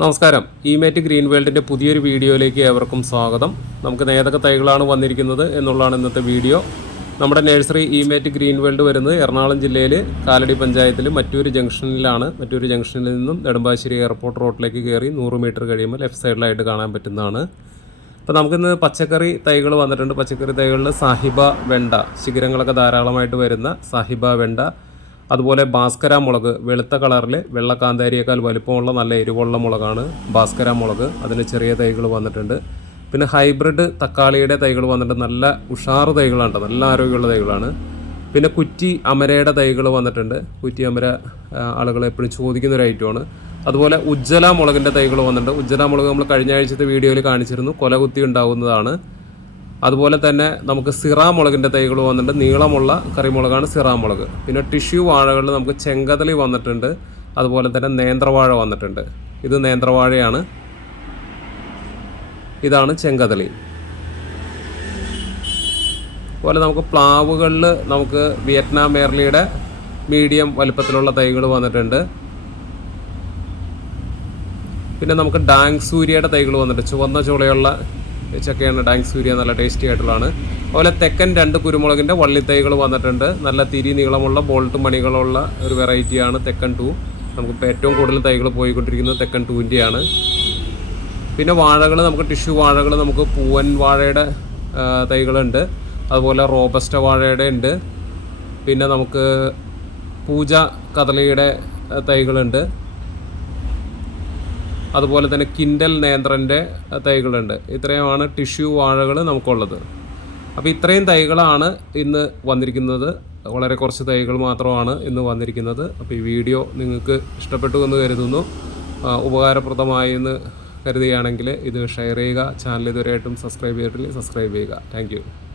നമസ്കാരം. ഇമേറ്റ് ഗ്രീൻ വേൾഡിന്റെ പുതിയൊരു വീഡിയോയിലേക്ക് ഏവർക്കും സ്വാഗതം. നമുക്ക് ഏതൊക്കെ തൈകളാണ് വന്നിരിക്കുന്നത് എന്നുള്ളതാണ് ഇന്നത്തെ വീഡിയോ. നമ്മുടെ നഴ്സറി ഇമേറ്റ് ഗ്രീൻ വേൾഡ് വരുന്നത് എറണാകുളം ജില്ലയിൽ കാലടി പഞ്ചായത്തിൽ മറ്റൊരു ജംഗ്ഷനിലാണ്. മറ്റൊരു ജംഗ്ഷനിൽ നിന്നും നെടുമ്പാശ്ശേരി എയർപോർട്ട് റോഡിലേക്ക് കയറി നൂറ് മീറ്റർ കഴിയുമ്പോൾ ലെഫ്റ്റ് സൈഡിലായിട്ട് കാണാൻ പറ്റുന്നതാണ്. അപ്പോൾ നമുക്കിന്ന് പച്ചക്കറി തൈകൾ വന്നിട്ടുണ്ട്. പച്ചക്കറി തൈകളിൽ സാഹിബ വെണ്ട ശിഖരങ്ങളൊക്കെ ധാരാളമായിട്ട് വരുന്ന സാഹിബ വെണ്ട അതുപോലെ ഭാസ്കര മുളക് വെളുത്ത കളറിൽ വെള്ളക്കാന്താരിയേക്കാൾ വലുപ്പമുള്ള നല്ല എരിവുള്ള മുളകാണ് ഭാസ്കര മുളക്. അതിന് ചെറിയ തൈകൾ വന്നിട്ടുണ്ട്. പിന്നെ ഹൈബ്രിഡ് തക്കാളിയുടെ തൈകൾ വന്നിട്ട് നല്ല ഉഷാർ തൈകളാണ്. നല്ല ആരോഗ്യമുള്ള തൈകളാണ്. പിന്നെ കുറ്റി അമരയുടെ തൈകൾ വന്നിട്ടുണ്ട്. കുറ്റി അമര ആളുകൾ എപ്പോഴും ചോദിക്കുന്ന ഒരു ഐറ്റമാണ് അതുപോലെ ഉജ്ജല മുളകിന്റെ തൈകൾ വന്നിട്ടുണ്ട്. ഉജ്ജല മുളക് നമ്മൾ കഴിഞ്ഞ ആഴ്ചത്തെ വീഡിയോയിൽ കാണിച്ചിരുന്നു. കൊലകുത്തി ഉണ്ടാവുന്നതാണ്. അതുപോലെ തന്നെ നമുക്ക് സിറാ മുളകിന്റെ തൈകൾ വന്നിട്ടുണ്ട്. നീളമുള്ള കറിമുളകാണ് സിറാ മുളക്. പിന്നെ ടിഷ്യൂ വാഴകളിൽ നമുക്ക് ചെങ്കതളി വന്നിട്ടുണ്ട്. അതുപോലെ തന്നെ നേന്ത്രവാഴ വന്നിട്ടുണ്ട്. ഇത് നേന്ത്രവാഴയാണ്. ഇതാണ് ചെങ്കതളി. അതുപോലെ നമുക്ക് പ്ലാവുകളിൽ നമുക്ക് വിയറ്റ്നാം മേർലിയുടെ മീഡിയം വലുപ്പത്തിലുള്ള തൈകൾ വന്നിട്ടുണ്ട്. പിന്നെ നമുക്ക് ഡാങ് സൂര്യയുടെ തൈകൾ വന്നിട്ടുണ്ട്. ചുവന്ന ചുളയുള്ള ചക്കയാണ് ഡാങ് സൂര്യ നല്ല ടേസ്റ്റി ആയിട്ടുള്ളതാണ്. അതുപോലെ തെക്കൻ രണ്ട് കുരുമുളകിന്റെ വള്ളിത്തൈകൾ വന്നിട്ടുണ്ട്. നല്ല തിരി നീളമുള്ള ബോൾട്ട് മണികളുള്ള ഒരു വെറൈറ്റിയാണ് തെക്കൻ ടു. നമുക്കിപ്പോൾ ഏറ്റവും കൂടുതൽ തൈകൾ പോയിക്കൊണ്ടിരിക്കുന്നത് തെക്കൻ ടൂവിന്റെയാണ് പിന്നെ വാഴകൾ നമുക്ക് ടിഷ്യൂ വാഴകൾ നമുക്ക് പൂവൻ വാഴയുടെ തൈകളുണ്ട്. അതുപോലെ റോബസ്റ്റ വാഴയുടെ ഉണ്ട്. പിന്നെ നമുക്ക് പൂജ കദളിയുടെ തൈകളുണ്ട്. അതുപോലെ തന്നെ കിൻഡൽ നേന്ത്രന്റെ തൈകളുണ്ട്. ഇത്രയുമാണ് ടിഷ്യൂ വാഴകൾ നമുക്കുള്ളത്. അപ്പോൾ ഇത്രയും തൈകളാണ് ഇന്ന് വന്നിരിക്കുന്നത്. വളരെ കുറച്ച് തൈകൾ മാത്രമാണ് ഇന്ന് വന്നിരിക്കുന്നത്. അപ്പോൾ ഈ വീഡിയോ നിങ്ങൾക്ക് ഇഷ്ടപ്പെട്ടു എന്ന് കരുതുന്നു. ഉപകാരപ്രദമായി എന്ന് കരുതുകയാണെങ്കിൽ ഇത് ഷെയർ ചെയ്യുക ചാനൽ ഇതുവരെയായിട്ടും സബ്സ്ക്രൈബ് ചെയ്തിട്ടില്ലെങ്കിൽ സബ്സ്ക്രൈബ് ചെയ്യുക. താങ്ക്